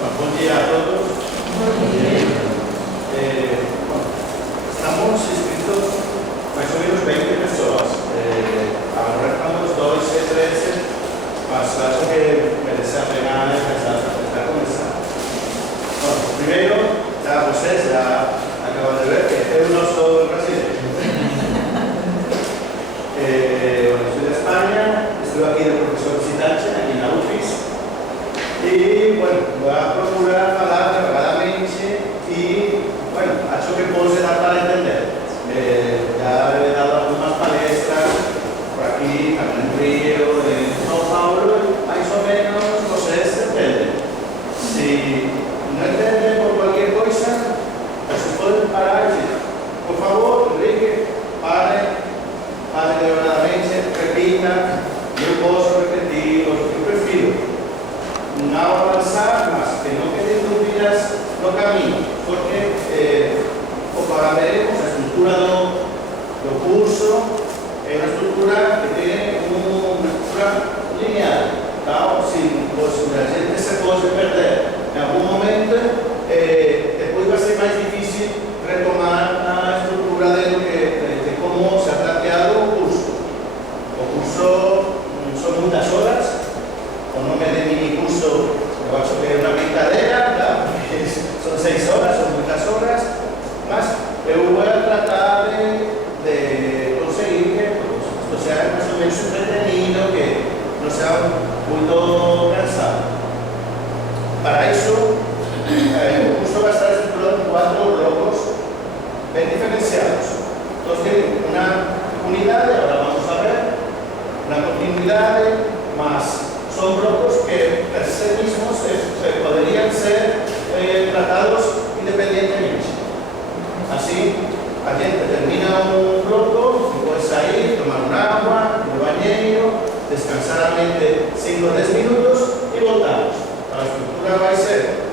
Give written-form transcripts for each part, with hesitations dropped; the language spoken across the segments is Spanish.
Buen día a todos. Estamos inscritos más o menos 20 personas. Ahora estamos 2 y 13, más acho que merece a pena empezar a comenzar. Primero, ya ustedes ya acaban de ver que este es nuestro presidente. Soy de España, estoy aquí de profesor visitante, aquí en la UFIS. Y bueno, voy a procurar hablar reveladamente y bueno, ha hecho que puedo dar para entender. Ya he dado algunas palestras por aquí, también en Río, en São Paulo, más o menos ustedes entienden. Si no entienden por cualquier cosa, pues se pueden parar y decir, por favor, Enrique, pare reveladamente, repita, yo puedo repetir lo que yo prefiero. No avanzar más, que no queden dudas no camino, porque ahora veremos la estructura del curso, es una estructura que tiene una estructura lineal, ¿no? Si la gente se puede perder en algún momento, después va a ser más difícil retomar la estructura de cómo se ha planteado el curso. El curso son muchas horas, o no me de mini curso, me va a que una pintadera, ¿no? Son 6 horas, son muchas horas, más yo voy a tratar de conseguir que esto sea más o menos entretenido, que no sea muy cansado. Para eso, el curso va a estar estructurado en 4 blocos bien diferenciados. Entonces tienen una unidad, ahora vamos a ver, una continuidad más. Son blocos que per sí mismos podrían ser tratados independientemente. Así, la gente termina un bloco, puede salir, tomar un agua, un bañero, descansar la mente 5 o 10 minutos y voltamos. La estructura va a ser,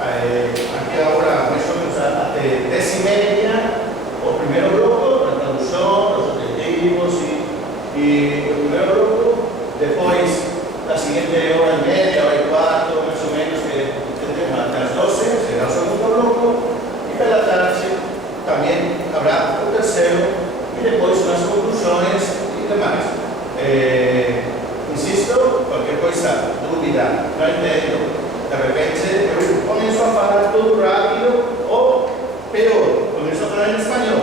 aquí ahora más o menos a 10:30, o primer bloco, la traducción, los objetivos y el primer bloco, después la siguiente hora y media, hora y cuarto, más o menos, que hasta las 12, será el segundo bloco, y por la tarde también habrá un tercero, y después unas conclusiones y demás. Insisto, cualquier cosa, dúvida, no entiendo, de repente comienzo a hablar todo rápido, o peor, comienzo a hablar en español.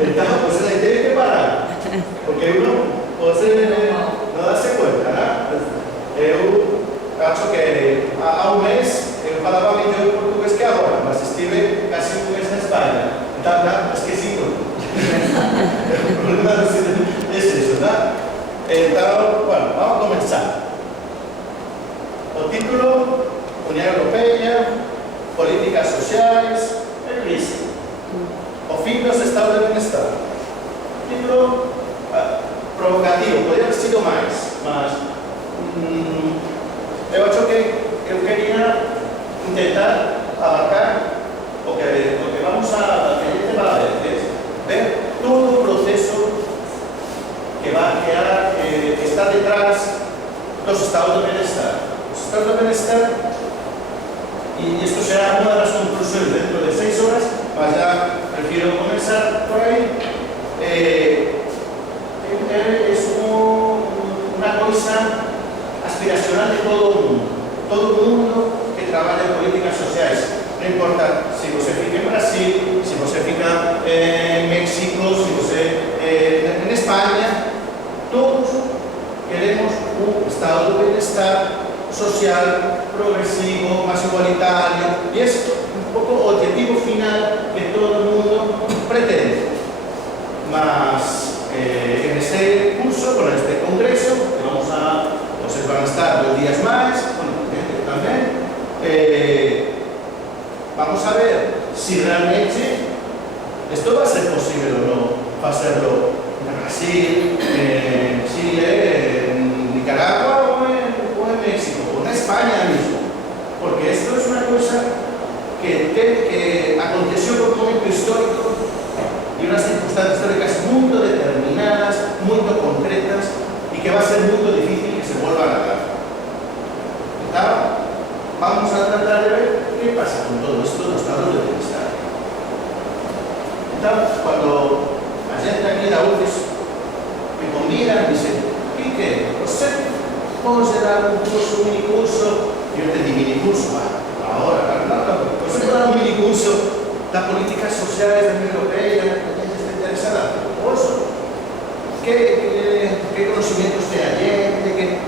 Entonces, pues la tiene que parar, porque uno puede no darse cuenta, ¿no? Eu acho que há un mes eu falaba mellor portugués que agora, mas estive casi un mes na España, então esqueci todo. O problema es eso, ¿no? Então, bueno, vamos a comenzar. O título, Unión Europea, Políticas Sociales e Crise. O fin dos estados de bienestar. Título provocativo, podría haber sido más, mas yo acho que yo quería intentar abarcar lo que vamos a ver es ver todo el proceso que está detrás de los estados de bienestar. Los estados de bienestar, y esto será una de las conclusiones dentro de 6 horas, mas ya prefiero comenzar por ahí. Es una cosa aspiracional de todo el mundo que trabaja en políticas sociales. No importa si você fica en Brasil, si você fica en México, si você en España, todos queremos un estado de bienestar social, progresivo, más igualitario, y es un poco el objetivo final que todo el mundo pretende. Mas en este curso, con este congreso, que ustedes van a estar 2 días más, bueno, también, vamos a ver si realmente esto va a ser posible o no, hacerlo en Brasil, en Chile, en Nicaragua o en México, o en España mismo, porque esto es una cosa que aconteció por un momento histórico y unas circunstancias históricas muy determinadas, muy concretas, y que va a ser muy difícil que se vuelvan a dar. ¿Está? vamos a tratar de ver qué pasa con todo esto de los estados de bienestar. Entonces, cuando la gente aquí en la UFIS me convida y dice, Quique, vamos a dar un curso, un minicurso, yo entendí minicurso, ahora, pues se dar un minicurso de políticas sociales de la Unión Europea, la gente está interesada, ¿qué conocimientos tiene allí?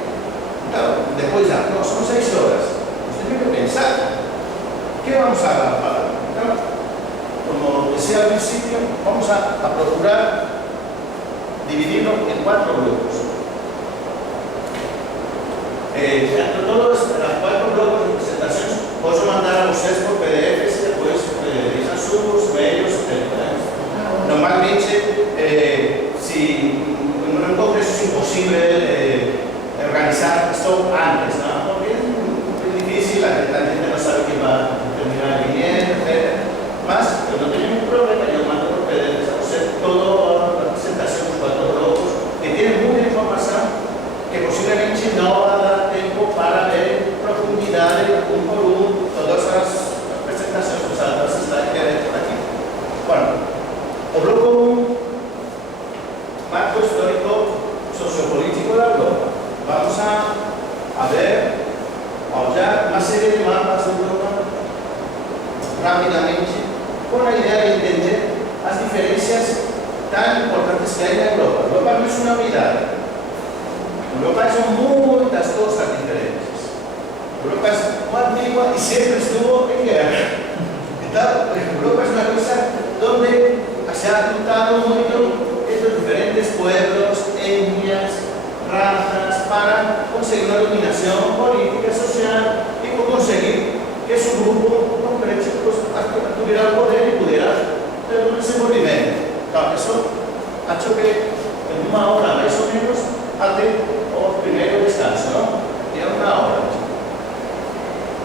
Claro, después ya, no, son 6 horas. Usted tiene que pensar, ¿qué vamos a hablar? ¿No? Como decía al principio, vamos a procurar dividirlo en 4 grupos. Entre todos los 4 grupos de presentaciones, puedo mandar a ustedes por PDFs y después realizan sus medios, etc. Normalmente, si en un congreso es imposible organizar esto antes, ¿no? Porque es muy difícil, la gente no sabe quién va a terminar viniendo, etc. Más, pero no tiene ningún problema, yo mando por PDFs a hacer toda la presentación de 4 grupos que tienen mucha información que posiblemente no va a dar tiempo para ver en profundidad, un por uno, todas las presentaciones usadas están por aquí. Bueno, el bloque 1, marco histórico sociopolítico de Europa. Vamos a ver, a hallar una serie de mapas de Europa rápidamente, con la idea de entender las diferencias tan importantes que hay en Europa. Europa no es una unidad. Europa son muchas cosas diferentes. Europa es muy antigua y siempre estuvo en guerra. Europa es una cosa donde se ha juntado mucho estos diferentes pueblos, etnias, razas, para conseguir una dominación política, social y conseguir que su grupo concreto tuviera el poder y pudiera tener un desenvolvimiento. Claro, eso ha hecho que en una hora más o menos hace el primer descanso, ¿no? Ya una hora.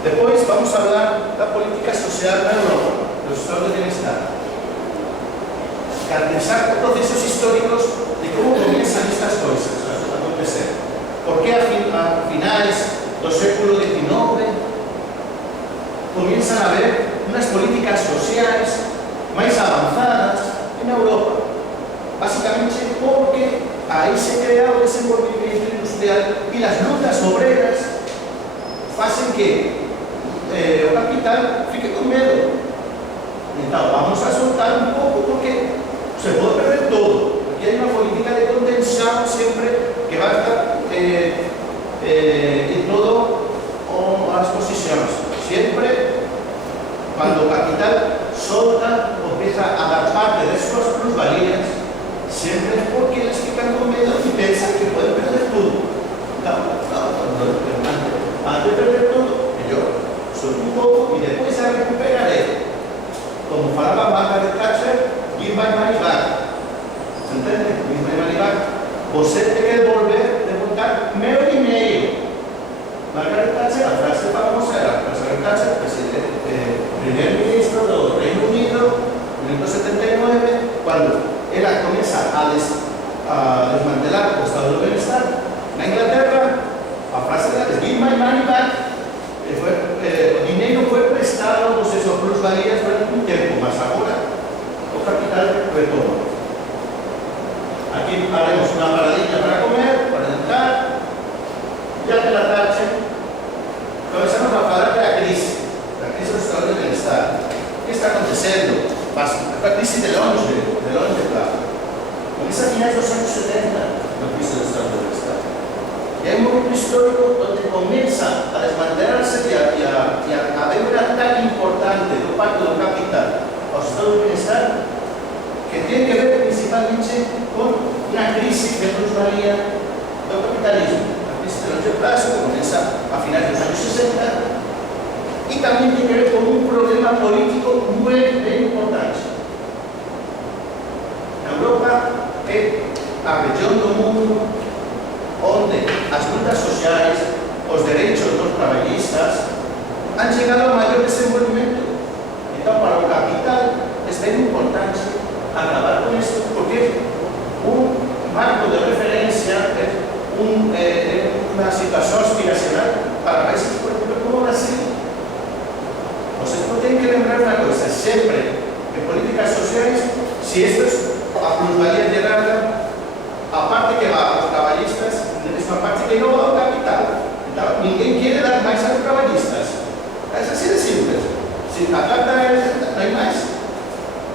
Después vamos a hablar de la política social de Europa, los estados de bienestar. Caracterizar procesos históricos de cómo comienzan estas cosas a acontecer. ¿Por qué a finales del século XIX comienzan a haber unas políticas sociales más avanzadas en Europa? Básicamente porque ahí se crea el desenvolvimiento industrial y las luchas obreras hacen que el capital fique con miedo. Entonces vamos a soltar un poco porque se puede perder todo. Aquí hay una política de contención siempre que va a estar en todo las posiciones. Siempre cuando el capital solta o empieza a dar parte de sus plusvalías, siempre es porque les quitan con miedo y piensan que pueden perder todo. Antes de perder todo, yo suelto un poco y después se recuperaré. Como falaba Margaret Thatcher, give my money back. ¿Se entiende? Give my money back. Você tem que devolver meu dinheiro. Margaret Thatcher, la frase famosa era Margaret Thatcher, primer ministro del Reino Unido, en 1979, cuando ella comienza a desmantelar el estado de bienestar en Inglaterra, la frase era give my money back. El dinero fue prestado, pues eso, plusvalías durante un tiempo, más ahora el capital retoma. Aquí haremos una paradilla para comer, para entrar, ya que la tarde comenzamos a hablar de la crisis del estado de bienestar. ¿Qué está aconteciendo? La crisis del 11, claro. Comienza a finales de los años 70, la crisis del estado de bienestar. Y hay un momento histórico donde comienza a desmantelarse y a haber un ataque importante de parte del capital a los estados de bienestar que tiene que ver principalmente con una crisis de plusvalía del capitalismo. La crisis de largo plazo que comienza a finales de los años 60 y también tiene que ver con un problema político muy importante. En Europa es la región del mundo donde las luchas sociales, los derechos de los traballistas han llegado a mayor desenvolvimiento. Entonces, para el capital es muy importante acabar con esto porque un marco de referencia es una situación aspiracional para países, por ejemplo, como Brasil, sempre, en políticas sociais, si esto es a plusvalía llegada, a parte que va a los traballistas, es una parte que no va ao capital. Entón, ninguén quiere dar máis a los traballistas. Es así de simple. Si a carta non hai máis.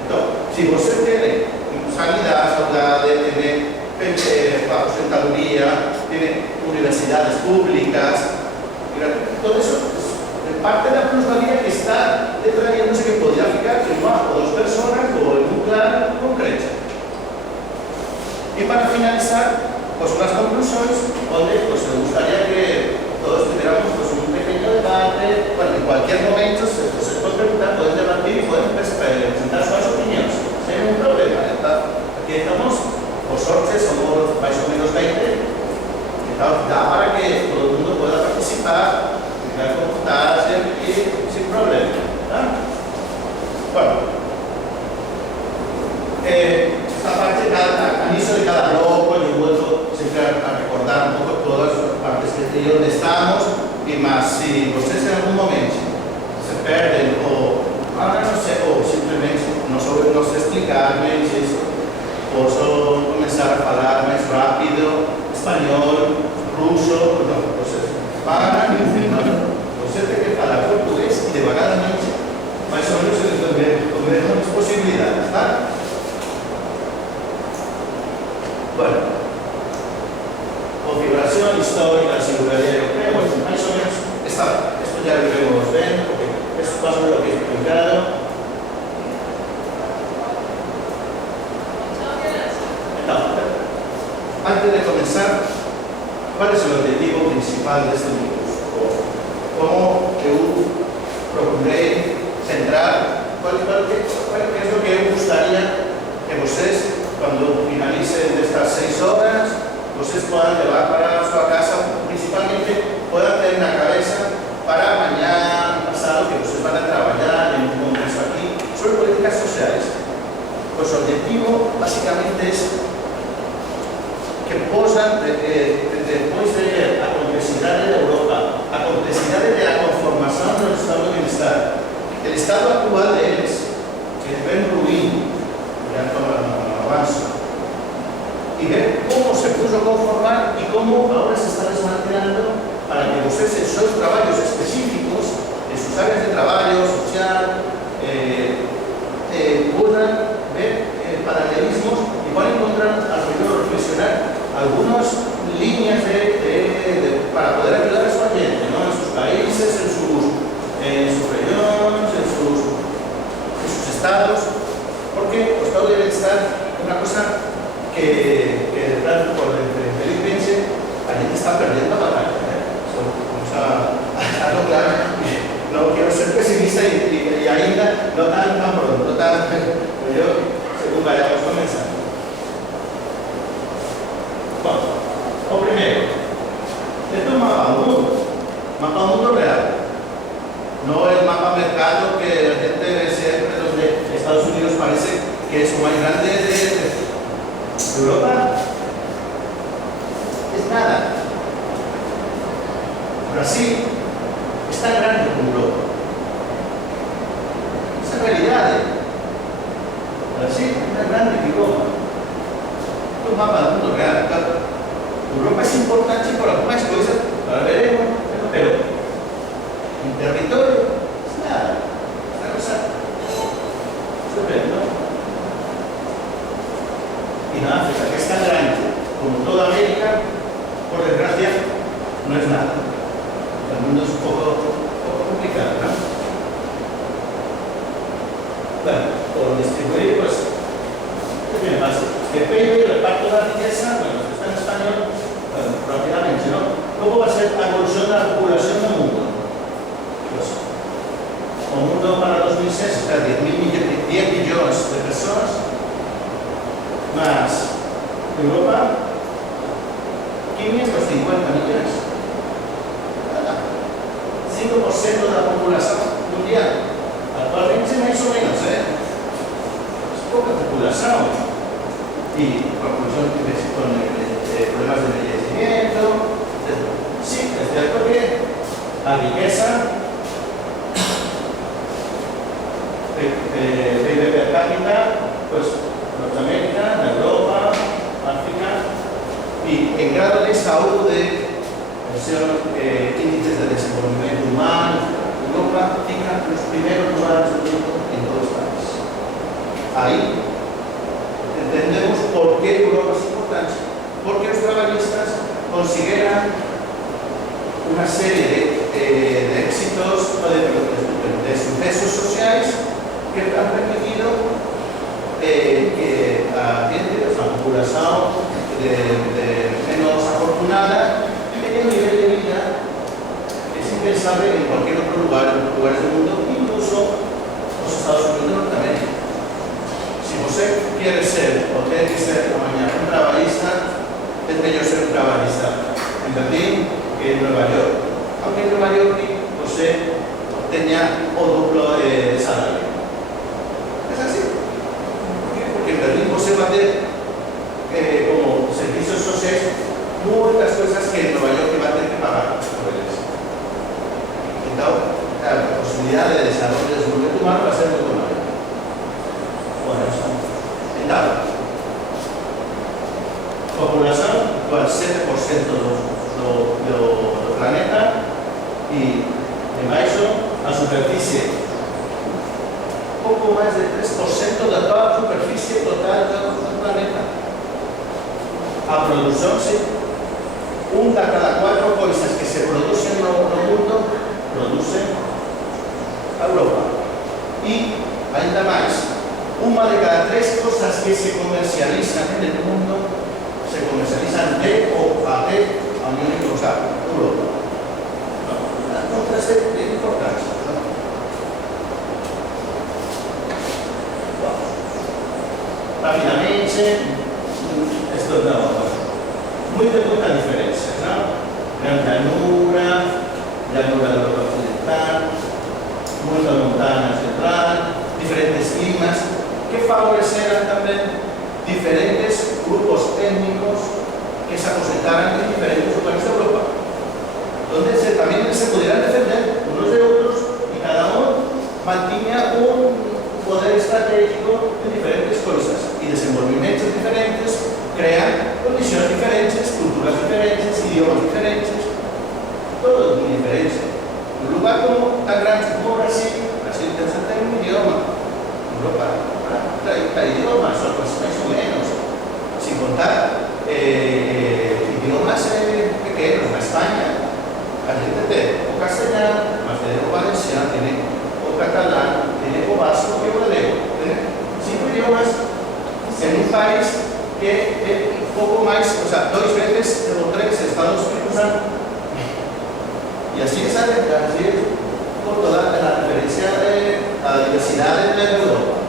Entón, si você tiene sanidade, saudade, tiene aposentadoría, tiene universidades públicas, todo eso es parte de la plusvalía que está detrayéndose, que podría ficar en una o dos personas o en un plan concreto. Y para finalizar, pues unas conclusiones donde pues, me gustaría que todos tuviéramos pues, un pequeño debate. Bueno, en cualquier momento se puede preguntar, pueden debatir y pueden presentar sus opiniones sin ningún problema. Aquí estamos, por suerte, somos más o menos 20. Da para que todo el mundo pueda participar, pueda computarse y sin problema. Bueno, esta parte, al inicio de cada bloque, yo vuelvo siempre a recordar un poco todas las partes de donde estamos y más si ustedes en algún momento se pierden o, no sé, o simplemente no sé explicarme si eso, puedo comenzar a hablar más rápido, español, ruso, no, entonces, para usted tiene que hablar portugués y devagadamente, más o menos con mejores posibilidades, ¿está? Bueno, configuración histórica, singularidad europea, bueno, más o menos, esto ya lo iremos viendo, porque esto pasa de lo que he explicado. Antes de comenzar, ¿cuál es el objetivo principal de este curso? ¿Cómo yo procuré centrar? ¿Qué es lo que me gustaría que ustedes, cuando finalicen estas 6 horas, ustedes puedan llevar para su casa, principalmente puedan tener en la cabeza para mañana, pasado, que ustedes van a trabajar en un congreso aquí sobre políticas sociales? Pues el objetivo básicamente es que posan, después de a complejidad de Europa, a complejidad de la conformación de los estados de bienestar, el estado actual de ellos, que es bien ruin, ya no avanza, y ver cómo se puso a conformar y cómo ahora se está desmantelando para que ustedes en sus trabajos específicos, en sus áreas de trabajo, social, puedan ver paralelismos y puedan encontrar alrededor reflexionar algunas líneas para poder ayudar a su gente, ¿no? En sus países, en sus regiones, en sus estados, porque pues, todo debe estar una cosa que por felizmente la gente está perdiendo la batalla. Vamos a lograr, no quiero ser pesimista y ainda no tan pronto, no tan, pero según vayamos comenzando. Bueno, o primero, esto es un mapa mundo real, no el mapa mercado que la gente ve siempre donde Estados Unidos parece que es lo más grande de Europa. Es nada. Brasil es tan grande como Europa. Esa realidad. Brasil es más grande que Europa. Es un mapa del mundo real. Europa es importante por algunas cosas, ahora veremos, pero en territorio es nada. Esta cosa se ve, ¿no? Y en África, que es tan grande como toda América, por desgracia, no es nada. El mundo es un poco complicado, ¿no? Bueno, por distribuir, pues, es bien fácil. Depende del reparto de la riqueza, bueno, esto está en español, bueno, rápidamente, ¿no? ¿Cómo va a ser la evolución de la población del mundo? Pues, el mundo para 2006 está 10 billones de personas, más Europa, 550 millones. 5% de la población mundial. Actualmente más o menos, es poca población. Y conclusión con problemas de envejecimiento. Sí, es cierto que la riqueza capital, pues Norteamérica, Europa, África, y en grado de salud índices de desenvolvimiento humano, Europa fija los primeros lugares del mundo en todos los países. Ahí entendemos por qué Europa es importante, porque los traballistas consideran una serie de éxitos o de sucesos sociales que han permitido que la gente, la población menos afortunada, tenga un nivel de vida que es impensable en cualquier otro lugar, en otros lugares del mundo, incluso los Estados Unidos de Norteamérica. Si usted quiere ser o tiene que ser mañana un trabajista, es mejor ser un trabajista en Berlín que en Nueva York. Aunque en Nueva York usted tenía o duplo de salario. Es así. ¿Por qué? Porque en Berlín usted va a tener como servicios sociales muchas cosas que en Nueva York va a tener que pagar por ellos. Entonces, la posibilidad de desarrollo de desarrollo humano va a ser muy mayor. Bueno, entonces, población actual 7% do planeta y debaixo a superficie pouco máis de 3% da toda a superficie total do planeta. A produción, de cada 4 coisas que se producen no mundo, produce a Europa. E, ainda máis, uma de cada 3 cosas que se comercializan en el mundo se comercializan de o a Unión Europea, Europa. Entonces, es importante. Rápidamente, esto no. Mucha diferencia, ¿no? Gran llanura de Europa Occidental, mucha montaña central, diferentes climas que favorecerán también diferentes grupos étnicos que se aposentaran en diferentes lugares de Europa, donde también se pudieran defender unos de otros y cada uno mantenía un poder estratégico en diferentes cosas y desenvolvimientos diferentes, crean condiciones diferentes, culturas diferentes, idiomas diferentes, todo es muy diferente. Un lugar como tan grande como Brasil tiene un idioma, Europa hay idiomas, otros más o menos, sin contar idiomas pequeños, en España, la gente tiene o castellano, más o valenciano, tiene o catalán, tiene o vasco, que o galego, tiene 5 idiomas en un país que es un poco más, o sea, 2 veces o 3 Estados Unidos. Y así es por toda la referencia a la diversidad de Europa.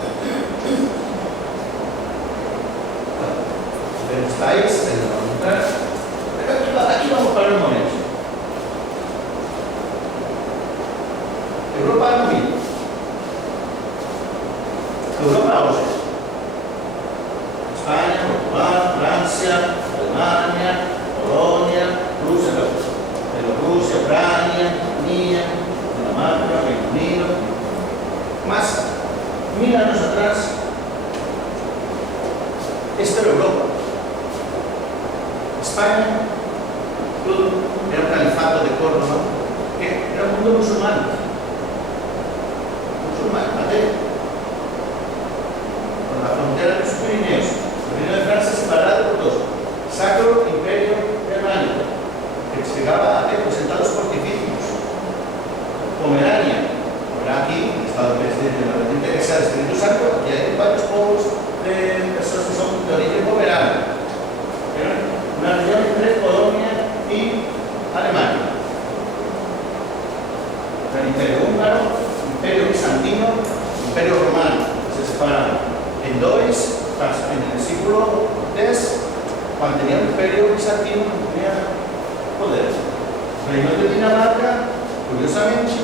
En los países, en la aquí vamos para un momento. Europa no vive. Europa hoy. España, Portugal, Francia, Alemania, Polonia, Rusia, Bielorrusia, Ucrania, Rumanía, Dinamarca, Reino Unido. Más, 1000 años atrás, esta era Europa. España, todo era un califato de Córdoba, que era un mundo musulmán. Con la frontera de los Pirineos. De Francia separado por 2. Sacro Imperio Germánico, que llegaba a representados pontificios. Pomerania, aquí, el Estado de que sea el Espíritu Santo, aquí hay varios pueblos de personas que son de origen pomerano. Una región entre Polonia y Alemania. El Imperio Húngaro, Imperio Bizantino, Imperio Romano, se separan en 2. En el siglo X, cuando tenía un imperio bizantino, no tenía poder. Reino de Dinamarca, curiosamente,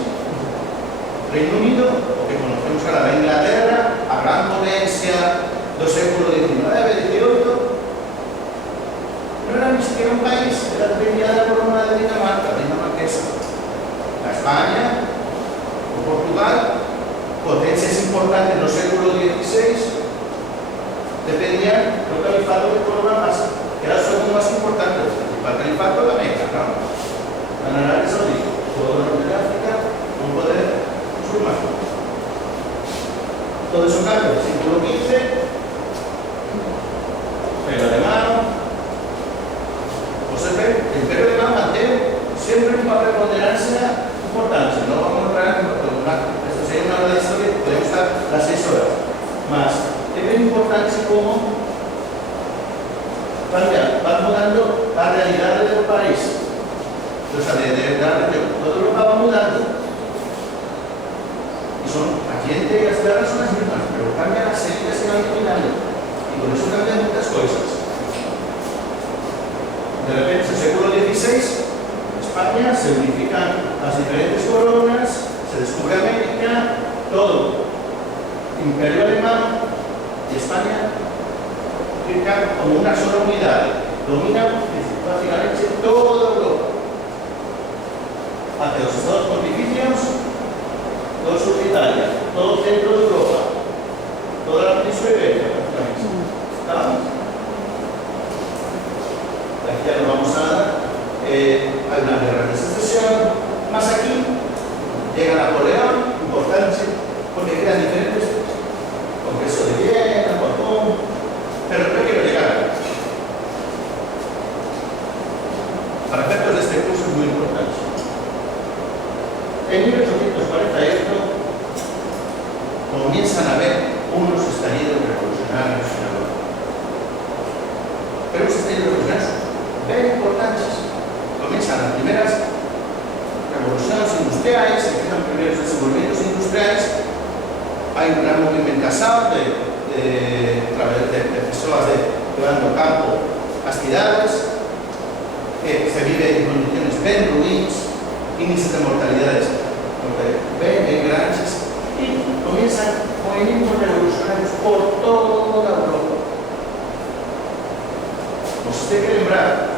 Reino Unido, lo que conocemos ahora, la Inglaterra, a gran potencia del siglo XIX, XVIII, no era ni siquiera un país, era dependía de la corona de Dinamarca, dinamarquesa. La España, o Portugal, potencias importantes en el siglo XVI dependían del califato de Córdoba, que era el segundo más importante, el califato de la Meca, ¿no? En Arabia Saudita, todo el norte de África, un poder musulmán. Todo eso cambia en el siglo XV, el alemán, el imperio alemán mantiene siempre un papel de preponderancia importante. No vamos a entrar en esto sería una hora de historia, podemos estar las 6 horas. Más, es muy importante cómo van mudando la realidad del país. O sea, de la región. Toda Europa va mudando. Y son, aquí en las ciudades son las mismas, pero cambian las élites y van eliminando. Y con eso cambian muchas cosas. De repente, en el siglo XVI, España se unifican las diferentes coronas, se descubre América, todo. Imperio alemán y España unifican como una sola unidad. Dominan prácticamente toda Europa. Hacia los estados pontificios, todo el sur de Italia, todo el centro de Europa, toda la península ibérica, prácticamente. ¿Estamos? Aquí ya no vamos a nada. Hay una guerra de secesión. Más aquí llega Napoleón, importante, porque crean diferentes Congreso de Viena, Japón, pero no quiero llegar. Para efectos de este curso es muy importante. En 1848 comienzan a haber unos estallidos revolucionarios en Europa. Pero unos estallidos revolucionarios bien importantes. Comienzan las primeras revoluciones industriales, empiezan los primeros desenvolvimientos industriales, hay una movimentación de personas llevando a cabo actividades, se vive en condiciones bien ruins, índices de mortalidades bien grandes, y comienzan movimientos revolucionarios por toda Europa. Usted quiere lembrar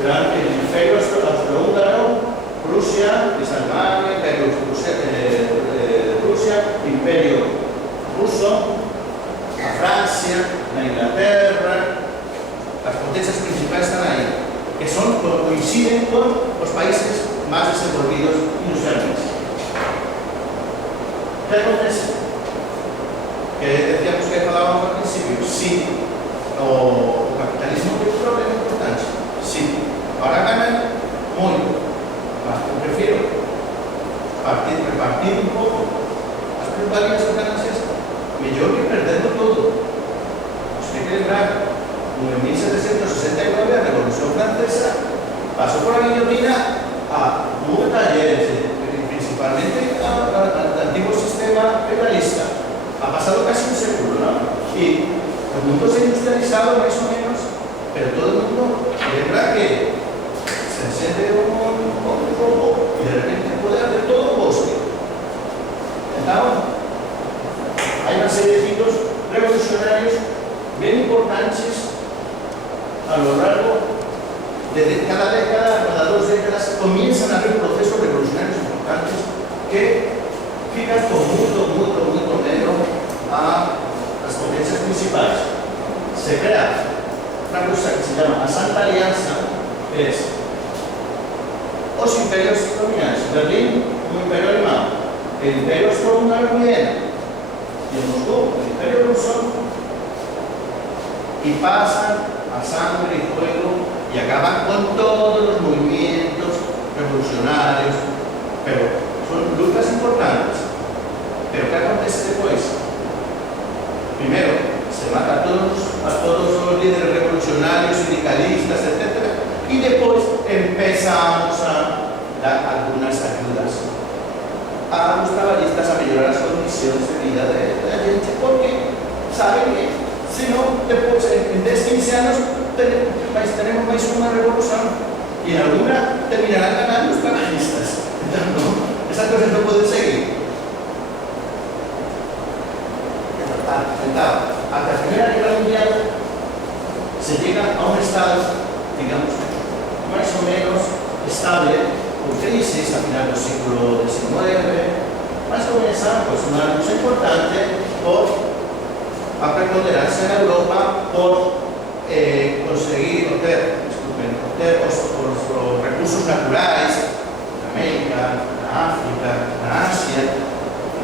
durante el imperio austrohúngaro, Rusia, Alemania, imperio Rusia, imperio ruso, a Francia, a Inglaterra, las potencias principales están ahí, que coinciden con los países más desenvolvidos industrialmente. ¿Qué acontece? Que decíamos que hablábamos al principio, sí, o capitalismo es un problema importante. Sí, ahora ganan muy, más prefiero repartir un poco las plusvalías y ganancias, mejor que perderlo todo. Usted quiere lembrar, en 1769, la Revolución Francesa pasó por la guillotina a muchos talleres, principalmente al antiguo sistema feudalista. Ha pasado casi un século, ¿no? Y el mundo se ha industrializado más o menos, pero todo el mundo lembra que se enciende un rojo y de repente puede haber todo un bosque. Entonces, hay una serie de hitos revolucionarios bien importantes a lo largo de cada década, cada 2 décadas, comienzan a haber procesos revolucionarios importantes que fijan con mucho menos a las potencias principales. Se crea una cosa que se llama la Santa Alianza, que es los imperios dominantes, Berlín como imperio alemán, el imperio austrohúngaro en Viena, y en Moscú, el imperio ruso, y pasan a sangre y fuego y acaban con todos los movimientos revolucionarios, pero son luchas importantes. Pero ¿qué acontece después? Primero, se mata a todos los líderes revolucionarios, sindicalistas, etc. Y después empezamos a dar algunas ayudas a los traballistas a mejorar las condiciones de vida de la gente, porque saben que si no, después en 10-15 años tenemos más una revolución y en alguna terminarán ganando los traballistas. Entonces, no, esas cosas no pueden seguir. Hasta la Primera Guerra Mundial se llega a un estado, digamos, más o menos estable, con crisis a final del siglo XIX, más comienza pues, una lucha importante por la preponderancia en Europa por conseguir obtener los recursos naturales en América, en África, en Asia.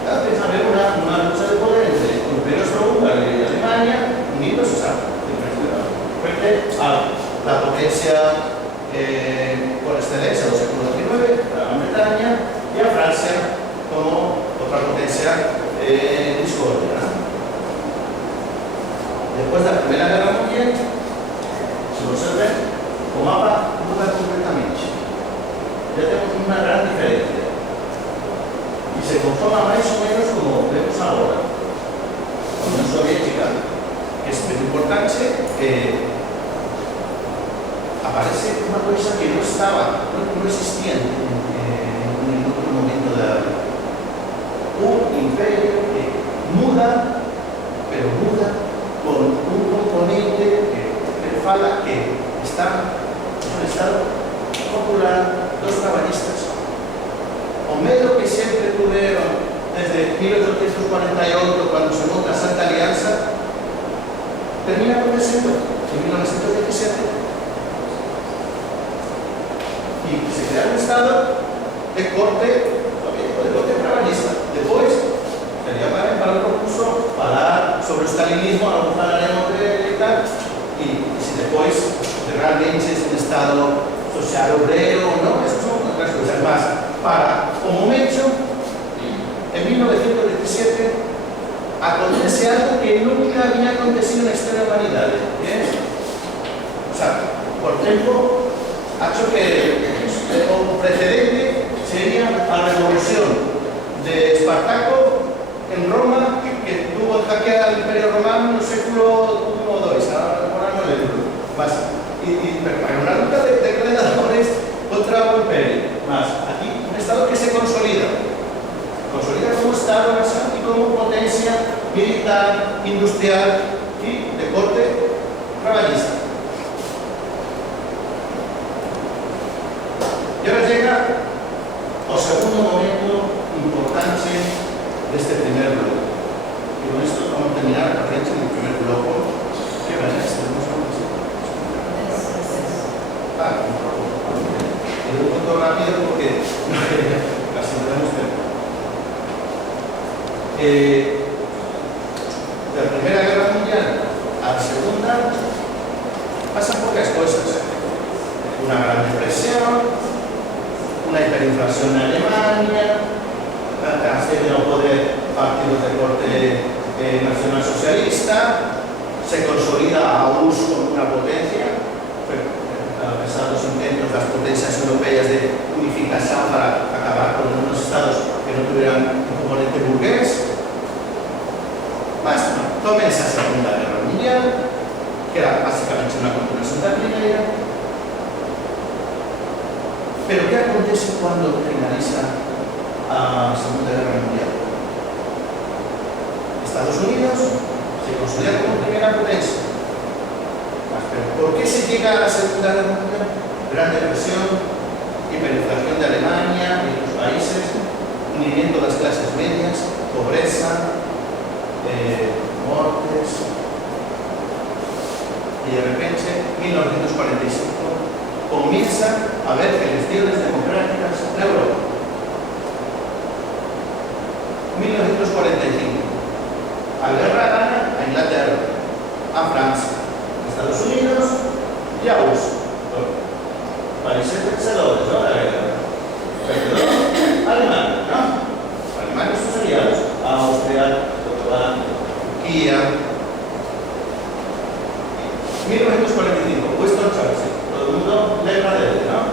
Entonces, a ver una lucha de poder entre el Imperio Austrohúngaro y Alemania unidos, o sea, frente a la potencia por excelencia del siglo XIX, la Gran Bretaña, y a Francia como otra potencia discordante, ¿no? Después de la Primera Guerra Mundial, se observa el mapa muda completamente. Ya tenemos una gran diferencia. Y se conforma más o menos como vemos ahora. La Unión Soviética, que es muy importante, aparece una cosa que no estaba, no existía en otro momento de la vida. Un imperio que muda, pero muda con un componente que fala que está en un estado popular, los traballistas, o medio que siempre tuvieron desde 1848, cuando se monta Santa Alianza, termina aconteciendo en 1917. Y se crea un estado de corte trabajista. Después, sería para el concurso hablar sobre el stalinismo, algo hablaremos de tal, y si después realmente es un estado social obrero o no, esas son otras cosas más. Para, como hecho, en 1917 acontece algo que nunca había acontecido en la historia de la humanidad. O sea, por tiempo, ha hecho que como precedente sería la revolución de Espartaco en Roma, que tuvo que hackear al Imperio Romano en el século I o II, ahora no le digo más. Y una lucha de gladiadores contra un imperio. Más, aquí un Estado que se consolida como Estado y como potencia militar, industrial y de corte trabajista. Y ahora llega el segundo momento importante de este primer bloque. Y con esto vamos a terminar la frente del primer bloque. ¿Qué va a ser? Un poco rápido porque casi no tenemos tiempo. De la Primera Guerra Mundial a la Segunda pasan pocas cosas. Una gran depresión, una hiperinflación en Alemania, acceden al poder partidos de corte nacionalsocialista, se consolida a US como una potencia, a pesar de los intentos de las potencias europeas de unificación para acabar con unos estados que no tuvieran un componente burgués. Más, comienza la Segunda Guerra Mundial, que era básicamente una continuación de la Primera. Pero ¿qué acontece cuando finaliza la Segunda Guerra Mundial? Estados Unidos se considera como primera potencia. Pero ¿por qué se llega a la Segunda Guerra Mundial? Gran Depresión, hiperinflación de Alemania y otros países, hunimiento de las clases medias, pobreza, muertes. Y de repente, 1945, comienza a haber elecciones democráticas en Europa. 1945. La guerra gana a Inglaterra, a Francia, a Estados Unidos y a USA. Países vencedores, ¿no? La guerra. Perdón, Alemania, ¿no? Alemania y sus aliados, Austria, Turquía. 1945, Winston Churchill. Todo el mundo le habla de él, ¿no?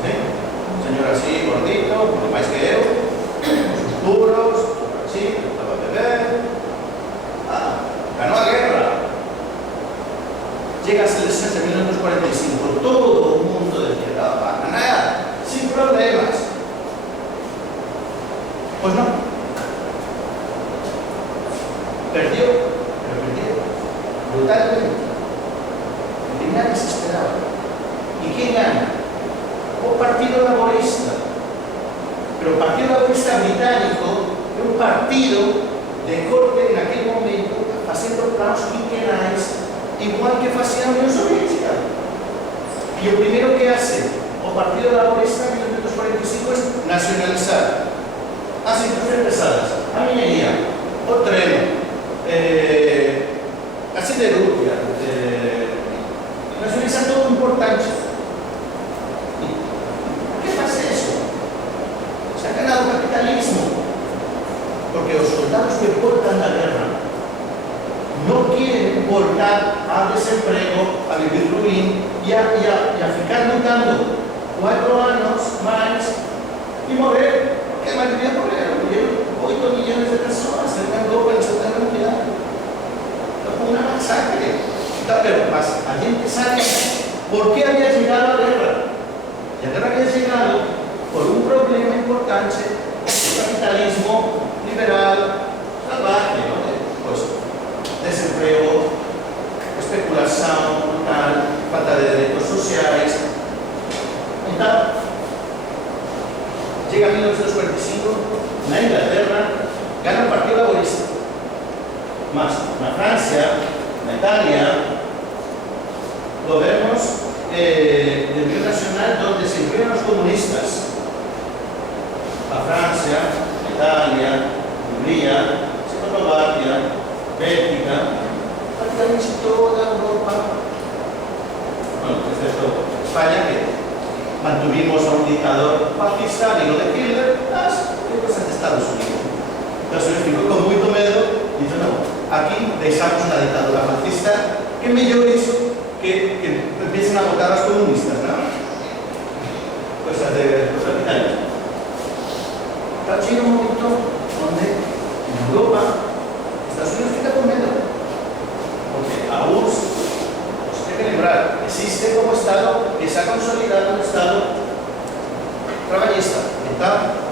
¿Sí? Un señor así, gordito, más que yo, con sus puros, así, estaba a beber. Ganó la guerra. Llega a las elecciones de 1945. Todo el mundo decía, va a ganar, sin problemas. Pues no. Perdió, pero perdió brutalmente. Y nadie se esperaba. ¿Y quién gana? Un partido laborista. pero el Partido Laborista Británico é un partido de corte en aquel momento facendo planos quinquenais igual que facía a Unión Soviética. E o primeiro que hace o Partido Laborista en 1945 é nacionalizar as industrias pesadas, a minería, o tren, a siderurgia, nacionalizar todo o importante. Por que faz eso? Se ha ganado o capitalismo, porque os soldados que voltan da guerra no quieren voltar al desemprego, a vivir ruin y a ficar lutando 4 años más y morir, porque la mayoría murieron 8 millones de personas en Europa en la Segunda Guerra Mundial. Fue una masacre. Pero la gente sabe por qué había llegado a la guerra. La guerra había llegado por un problema importante, el capitalismo liberal salvaje, ¿no? Pues, desempleo, especulación brutal, falta de derechos sociales. Entonces, llega 1945, en Inglaterra gana el Partido Laborista. Más, en Francia, en Italia, gobiernos de Unión Nacional donde se incluyen los comunistas. A Francia, Italia, Hungría, Checoslovaquia, Bélgica, prácticamente toda Europa, bueno, excepto España, que mantuvimos a un dictador fascista, amigo de Hitler, las cosas de Estados Unidos. Entonces me explicó con mucho miedo, y dice, no, aquí dejamos una dictadura fascista, que mejor hizo que empiecen a votar a los comunistas, ¿no? Cosas de los capitales. Pero llega un momento donde en Europa Estados Unidos queda con miedo, porque aún se tiene que lembrar, existe como Estado que se ha consolidado un Estado trabajista. Está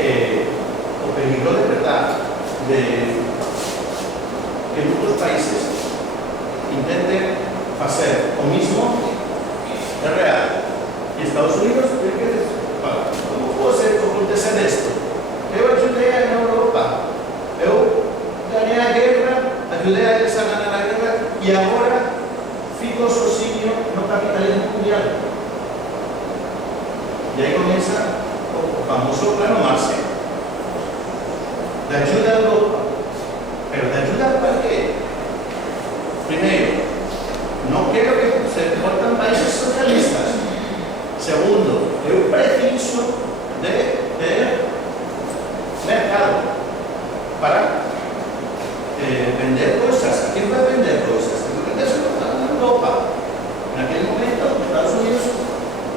o peligro de verdad de que muchos países intenten hacer lo mismo es real. Y Estados Unidos tiene que decir, ¿cómo puede acontecer esto? Yo ayudé en Europa, yo gané la guerra, ayudé a ellos a ganar la guerra y ahora fico sozinho no capitalismo mundial. Y ahí comienza el famoso plano Marshall de ayuda a Europa. ¿Pero de ayuda para qué? Primero, no quiero que se porten países socialistas. Segundo, yo preciso de mercado para vender cosas. ¿Quién va a vender cosas? Tengo que venderse en Europa. En aquel momento, Estados Unidos,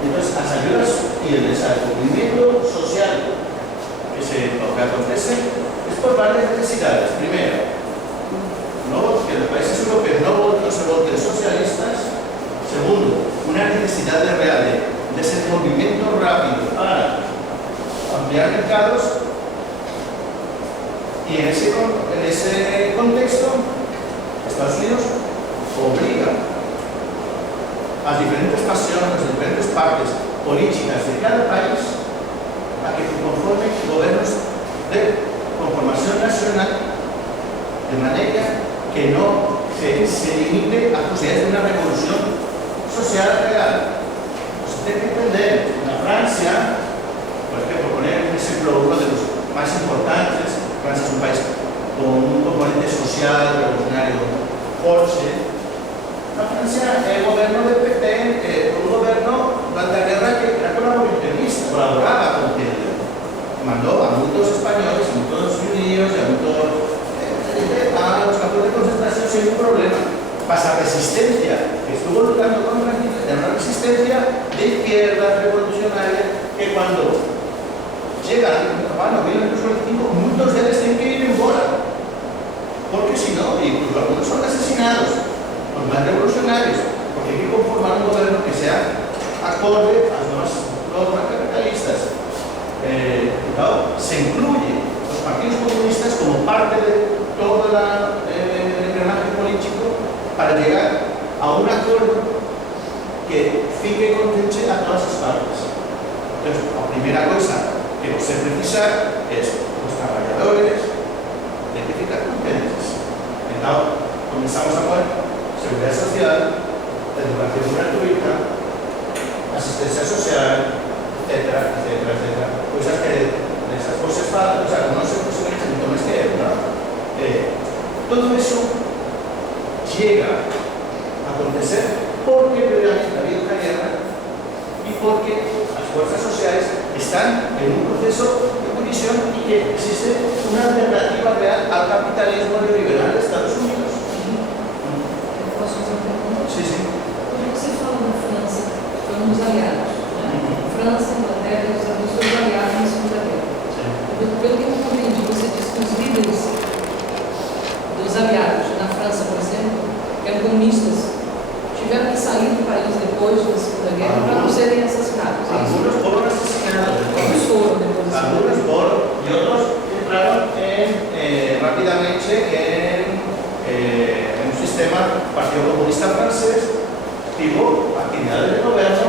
entonces las ayudas y el desenvolvimiento social que acontece es por varias necesidades. Primero, que los países europeos no se voten socialistas. Segundo, una necesidad real de desenvolvimiento rápido para ampliar mercados. Y en ese contexto, Estados Unidos obliga a diferentes pasiones, a diferentes partes políticas de cada país a que conformen gobiernos de conformación nacional de manera que no se limite a posibilidades de una revolución social real. Usted tiene que entender, en Francia, por ejemplo, poner un ejemplo, uno de los más importantes, Francia es un país con un componente social, revolucionario, fuerte. En Francia, el gobierno del PP, un gobierno durante la guerra que era colaboracionista, colaboraba con Hitler. Mandó a muchos españoles, a muchos judíos, a muchos a los campos de concentración sin ningún problema. Pasa resistencia, que estuvo lutando contra Hitler, era una resistencia de izquierda revolucionaria que cuando llegan a 1945, muchos de ellos tienen que ir embora. Porque si no, incluso algunos son asesinados, los más revolucionarios, porque hay que conformar un gobierno que sea acorde a las nuevas normas capitalistas. Se incluye los partidos comunistas como parte de todo el engranaje político para llegar a un acuerdo que fique contente a todas las partes. Entonces, cosa que vos precisar es los trabajadores identificar competencias. Entonces, comenzamos a poner seguridad social, educación gratuita, asistencia social, etcétera, etcétera, etcétera. Cosas que de esas cosas faltan, o sea, no se puede entonces que ¿no? Todo eso llega a acontecer porque previamente ha habido una guerra y porque las fuerzas sociales están en un proceso de colisión y que existe una alternativa real al capitalismo neoliberal de Estados Unidos. Posso fazer uma pergunta? Sí, sí. Quando você fala na França, foram os aliados, né? França, Inglaterra e os Estados Unidos foram aliados na Segunda Guerra. Pelo que eu compreendi, você disse que os líderes dos aliados na França, por exemplo, que eram comunistas, tiveram que sair do país depois da Segunda Guerra para não serem assassinados. Algunos fueron asesinados. Eles foram depois da Segunda Algunos Guerra. fueron y otros entraron rápidamente en un sistema Partido Comunista francés, tipo actividades de gobierno,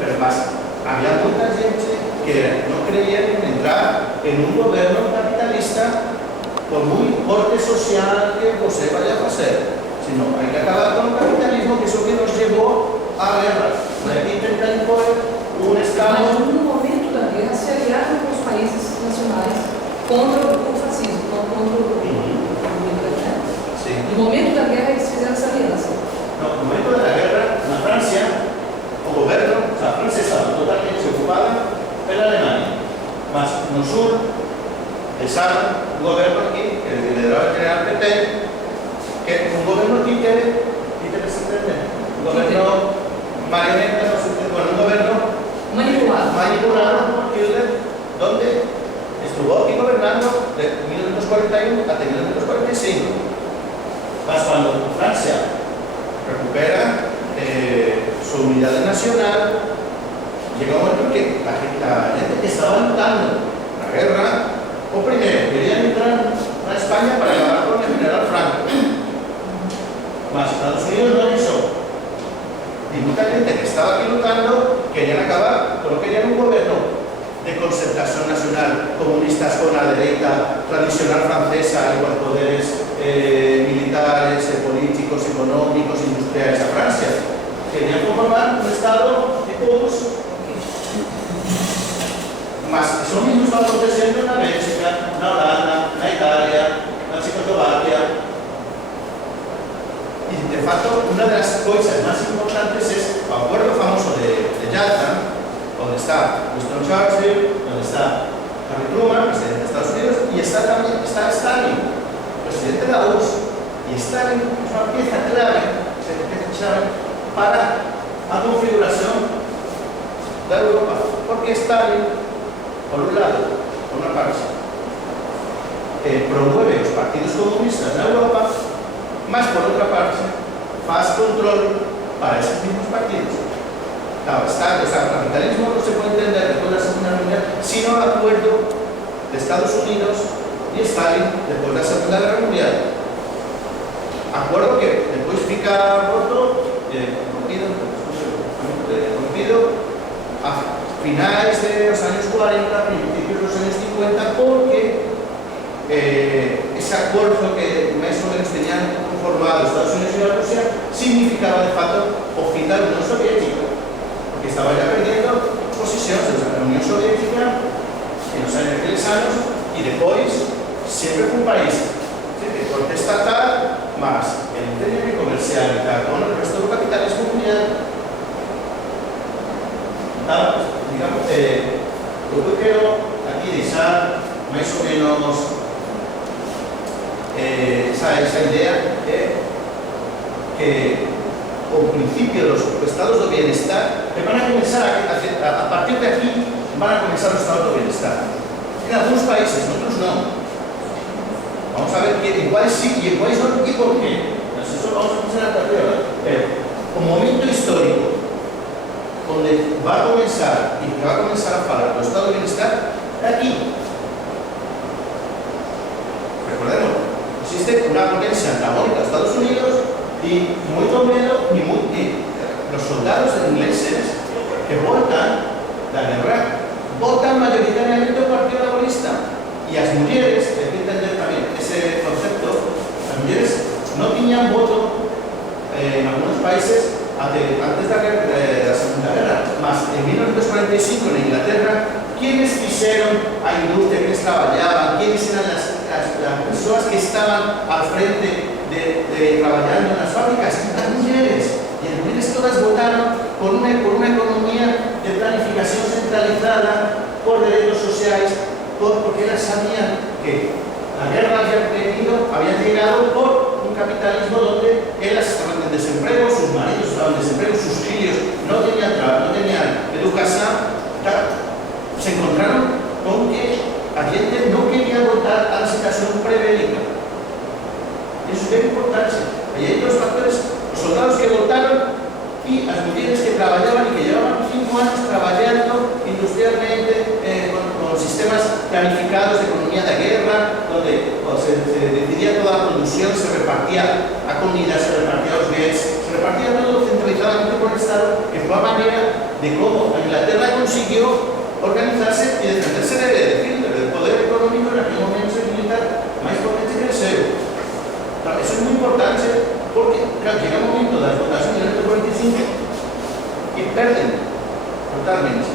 pero más. Había mucha gente que no creían en entrar en un gobierno capitalista por muy corte social que José vaya a hacer, sino hay que acabar con el capitalismo, que es lo que nos llevó a la guerra. Hay que intentar imponer un Estado. Mas no momento da guerra se aliaram com os países nacionais contra o fascismo, não contra o comunismo, né? Sí. No momento da guerra eles fizeram essa aliança. No, en el momento de la guerra, en Francia, el gobierno, o sea, Francia estaba totalmente ocupada por Alemania. Más en el sur, estaba un gobierno aquí, que lideraba el general Pétain, que un gobierno títere, se entiende, un gobierno marioneta, no se entiende, bueno, un gobierno manipulado por Hitler, donde estuvo aquí gobernando de 1941 hasta 1945. Más cuando Francia recupera su unidad nacional, llega un momento en que la gente que estaba luchando la guerra, o primero querían entrar a España para acabar con el general Franco, más Estados Unidos no hizo, y mucha gente que estaba aquí luchando querían acabar, pero querían un gobierno de concertación nacional, comunistas con la derecha tradicional francesa, igual poderes militares, políticos, económicos, industriales a Francia. Querían conformar un Estado de todos. Más eso mismo está aconteciendo en la Bélgica, en la Holanda, en la Italia, en la Checoslovaquia. Y de facto, una de las cosas más importantes es el acuerdo famoso de Yalta, donde está Winston Churchill, donde está Harry Truman, presidente de Estados Unidos, y también está Stalin, presidente de la URSS. Y Stalin es una pieza clave para la configuración de Europa, porque Stalin, por un lado, por una parte, promueve los partidos comunistas en Europa, más por otra parte, hace control para esos mismos partidos. Claro, el capitalismo no se puede entender después de la Segunda Guerra Mundial sino el acuerdo de Estados Unidos y Stalin después de la Segunda Guerra Mundial. Acuerdo que después fica roto, rompido a finales de los años 40, principios de los años 50, porque ese acuerdo que más o menos tenían conformado Estados Unidos y la Rusia significaba de facto o fin de la Unión Soviética, porque estaba ya perdiendo posiciones de la Unión Soviética en los años 10 años y después siempre fue un país de corte estatal más el interés comercial y tal, con el resto del capitalismo mundial. Digamos, lo que quiero aquí dejar más o menos esa idea que al principio los estados de bienestar que van a comenzar a partir de aquí van a comenzar los estados de bienestar en algunos países, en otros no. Vamos a ver en cuáles sí y en cuáles no y por qué. Eso vamos a empezar a partir de ahora. Un momento histórico donde va a comenzar y que va a comenzar a falar del estado de bienestar aquí. Recordemos, existe una potencia antagónica a Estados Unidos y los soldados ingleses que volcan la guerra votan mayoritariamente o Partido Laborista. E as mulleres, hai que entender tamén ese concepto, as mulleres non tiñan voto en algunos países antes da Segunda Guerra, mas en 1945 en Inglaterra, quienes fixeron a industria, quienes traballaban, quienes eran las persoas que estaban al frente traballando nas fábricas, as mulleres. E as mulleres todas votaron por unha economía de planificación centralizada, por derechos sociais, porque elas sabían que la guerra había llegado por un capitalismo donde ellas estaban en desempleo, sus maridos estaban en desempleo, sus hijos no tenían trabajo, no tenían educación. Se encontraron con que la gente no quería votar a la situación prebélica. Eso es bien importante. Y hay dos factores: los soldados que votaron y las mujeres que trabajaban y que llevaban 5 años trabajando industrialmente con sistemas planificados de economía de guerra, donde se decidía toda la producción, se repartía la comida, se repartía los bienes, se repartía todo centralizadamente por el Estado, que fue la manera de cómo Inglaterra consiguió organizarse y defenderse del poder económico en aquel momento militar más potente que el seu. Eso es muy importante porque llega un momento de la votación del 45 y pierden totalmente.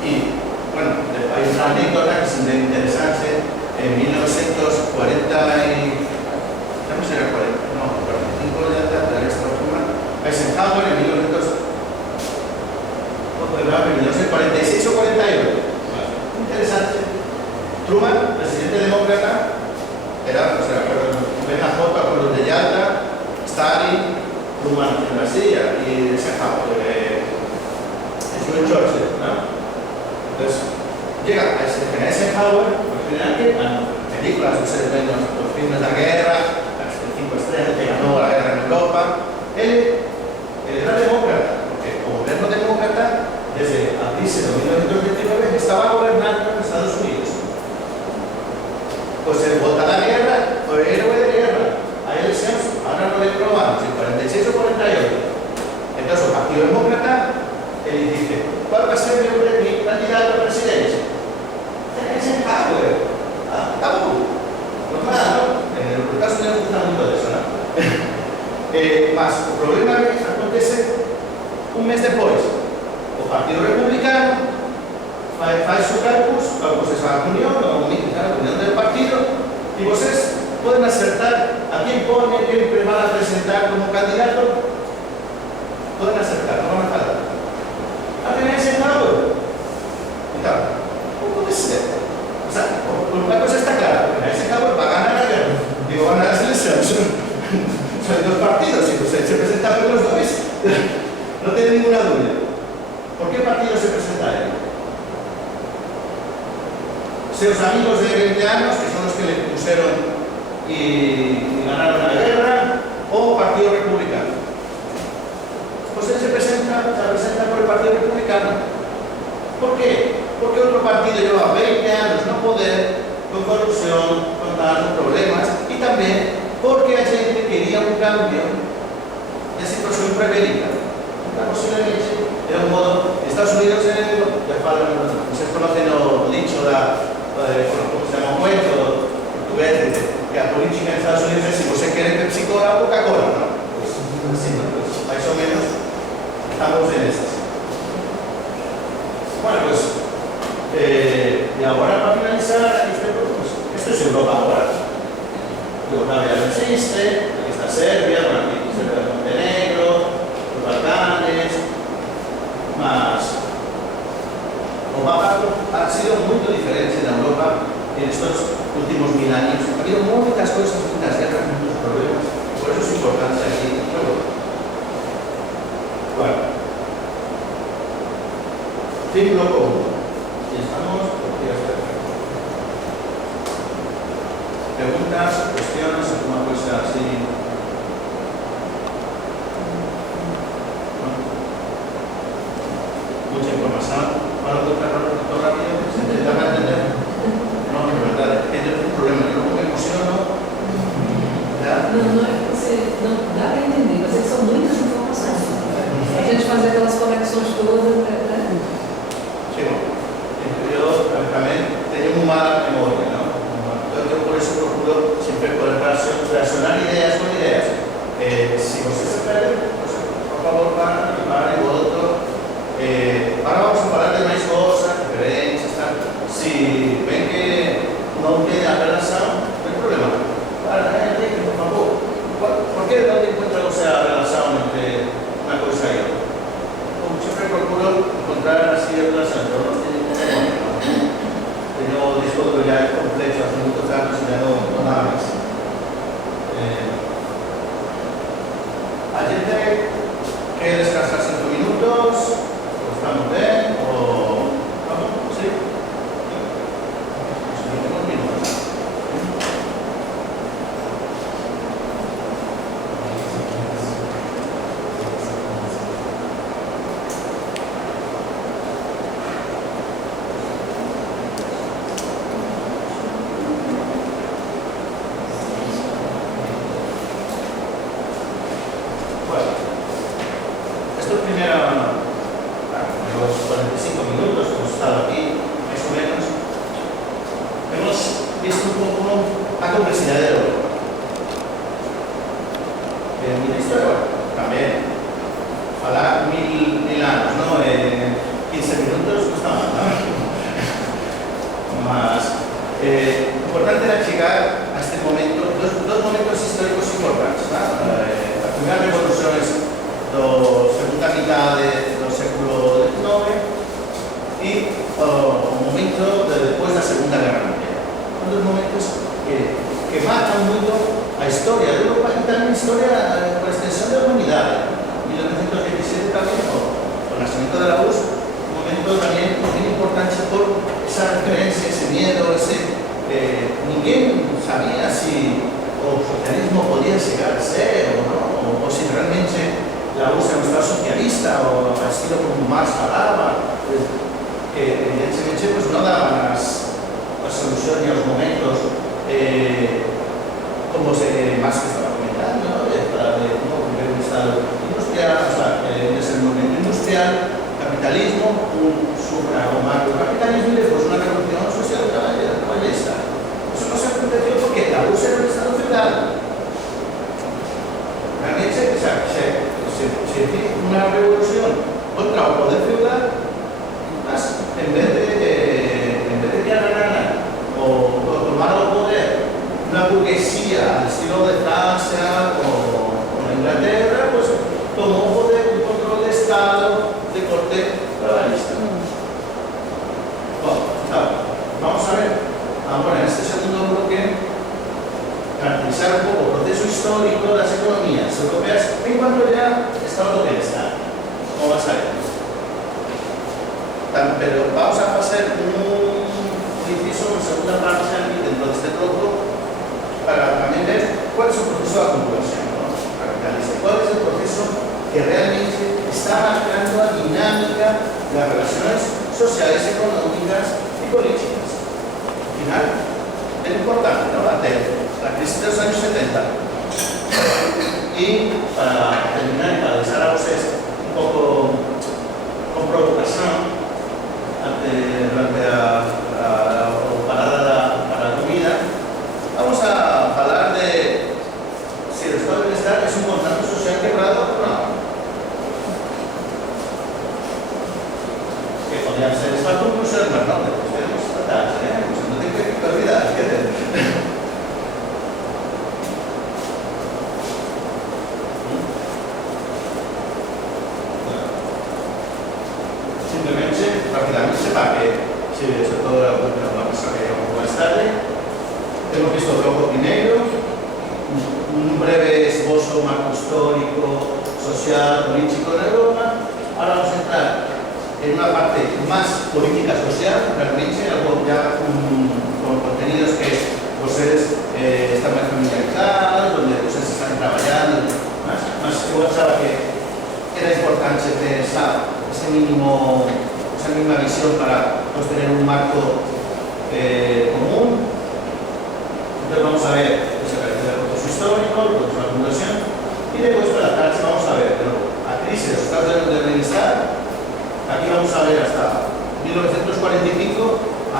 Y bueno, hay una anécdota que es interesante. En 1940 no sé, 45 de esta última, Eisenhower en 1946 o 48. Interesante. Truman, presidente demócrata, era, ven la foto con los de Yalta, Stalin, Truman en la silla y Eisenhower, es un Churchill, ¿no? Entonces, llega Eisenhower, por general que películas, ustedes ven los filmes de la guerra, las 5 estrellas que ganó la guerra en Europa. Él era demócrata, porque como gobierno demócrata, desde abril de 1929 estaba gobernando en Estados Unidos. Pues él vota la guerra, fue héroe de guerra. Hay elecciones, ahora no le probamos, en 46 o 48. Entonces, el Partido Demócrata, él dice: ¿cuál va a ser mi candidato a presidencia? Eisenhower. Normal, ¿no? En el caso no gusta mucho de eso, ¿no? Mas el problema que acontece un mes después. O Partido Republicano faz su cálculos, pues a la reunión del partido, y ustedes pueden acertar a quién pone, quién van a presentar como candidato. Pueden acertar, no van a fallar. ¿A tener ese pago? ¿Cómo puede ser? O sea, una cosa está clara, porque ese cabo va a ganar la guerra. Digo, van a las elecciones. Son dos partidos, y se presentan los dos. No tiene ninguna duda. ¿Por qué partido se presenta él? Seus amigos de 20 años, que son los que le pusieron y ganaron la guerra, o Partido Republicano. Pues él se presenta por el Partido Republicano. ¿Por qué? Porque otro partido lleva 20 años no poder, con corrupción, con problemas, y también porque la gente quería un cambio de situación prebélica. Posiblemente era un modo. Estados Unidos, ustedes conocen el dicho ¿cómo se llama? Un cuento portugués, que la política en Estados Unidos es: si usted quiere Pepsi-Cola o Coca-Cola, ¿no? Pues así, ¿no? Pues más o menos estamos en esas. Bueno, pues y ahora para finalizar, esto es Europa ahora. Yugoslavia no existe, aquí está Serbia, aquí está Montenegro, los Balcanes, más. O mapa ha sido muy diferente en Europa en estos últimos 1000 años. Ha habido muchas cosas, muchas guerras, muchos problemas. Por eso es importante aquí. Bueno, fin loco. Y estamos por días de preguntas, cuestiones, alguna cosa así. Mucha información. Para todo rápido, se intenta entender. No, de verdad, es un problema. Yo me emociono. ¿Ya? Não é que você não dá para entender, mas é que são muitas informações. A gente fazer aquelas conexões todas, né? relacionar ideas con ideas. Si ustedes se pierden, pues, por favor, van y voto. Ahora vamos a hablar de más cosas, diferencias, tal. Si ven que no tiene relación, no hay problema. Enrique, por favor, ¿por qué no encuentra la relación entre una cosa y otra? Como siempre procuro encontrar así relación, pero no tiene tengo disco ya completo, hace muchos años y ya no nada más. ¿Hay gente que descansar 5 minutos? ¿O estamos bien? ¿O vamos? ¿Sí? Pues 5 minutos.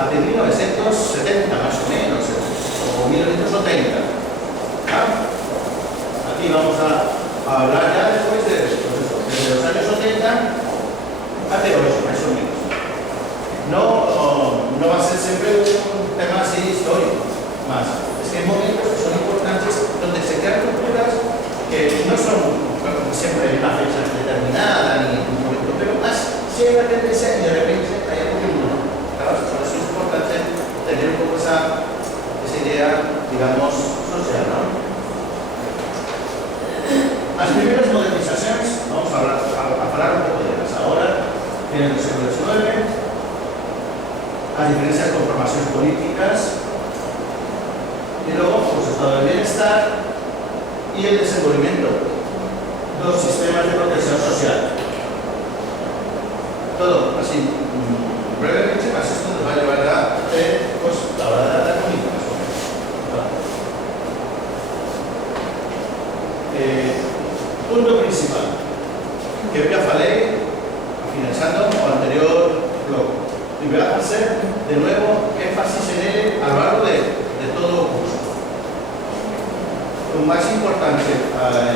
de 1970 más o menos, o 1980. ¿Ah? Aquí vamos a hablar ya después de, pues eso, desde los años 80 hace 8, más o menos. No va a ser siempre un tema así histórico, más. Es que hay momentos que son importantes donde se crean culturas que no son siempre una fecha determinada ni un momento, pero más si hay una tendencia y de repente hay algo que no. Claro, por eso es importante tener un poco esa idea, digamos, social, ¿no? Las primeras modernizaciones, vamos a hablar un poco de ellas ahora, vienen del siglo XIX, las diferentes conformaciones políticas, y luego pues, el estado del bienestar y el desenvolvimiento de los sistemas de protección social. Todo así, brevemente, más esto nos va a llevar a pues, la hora de la comida, más o menos. Punto principal, que ya falei, finalizando o anterior bloque. Y voy a hacer de nuevo énfasis en él a lo largo de todo el curso. Lo más importante para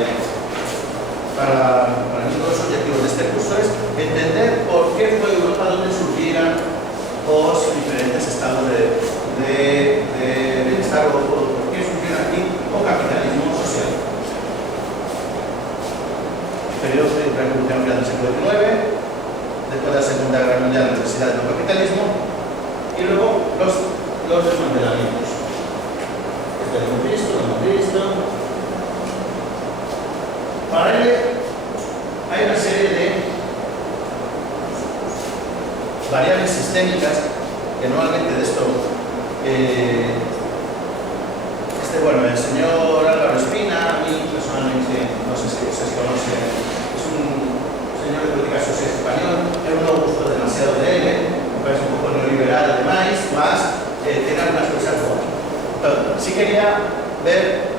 mí, los objetivos de este curso es entender por qué fue Europa donde surgieran los diferentes estados de bienestar o por qué surgieron aquí o capitalismo social. Periodo de la Revolución Mundial del siglo XIX, después de la Segunda Guerra Mundial, la necesidad del capitalismo, y luego los desmantelamientos. Esto lo hemos visto. Para ello, hay una serie de variables sistémicas que normalmente de esto, bueno, el señor Álvaro Espina, a mí personalmente, no sé si se conoce, es un señor de política social español, yo no gusto demasiado de él, me parece un poco neoliberal además, más tiene algunas cosas buenas. Entonces, sí quería ver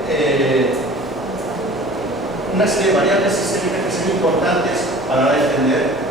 una serie de variables sistémicas que son importantes a la hora de entender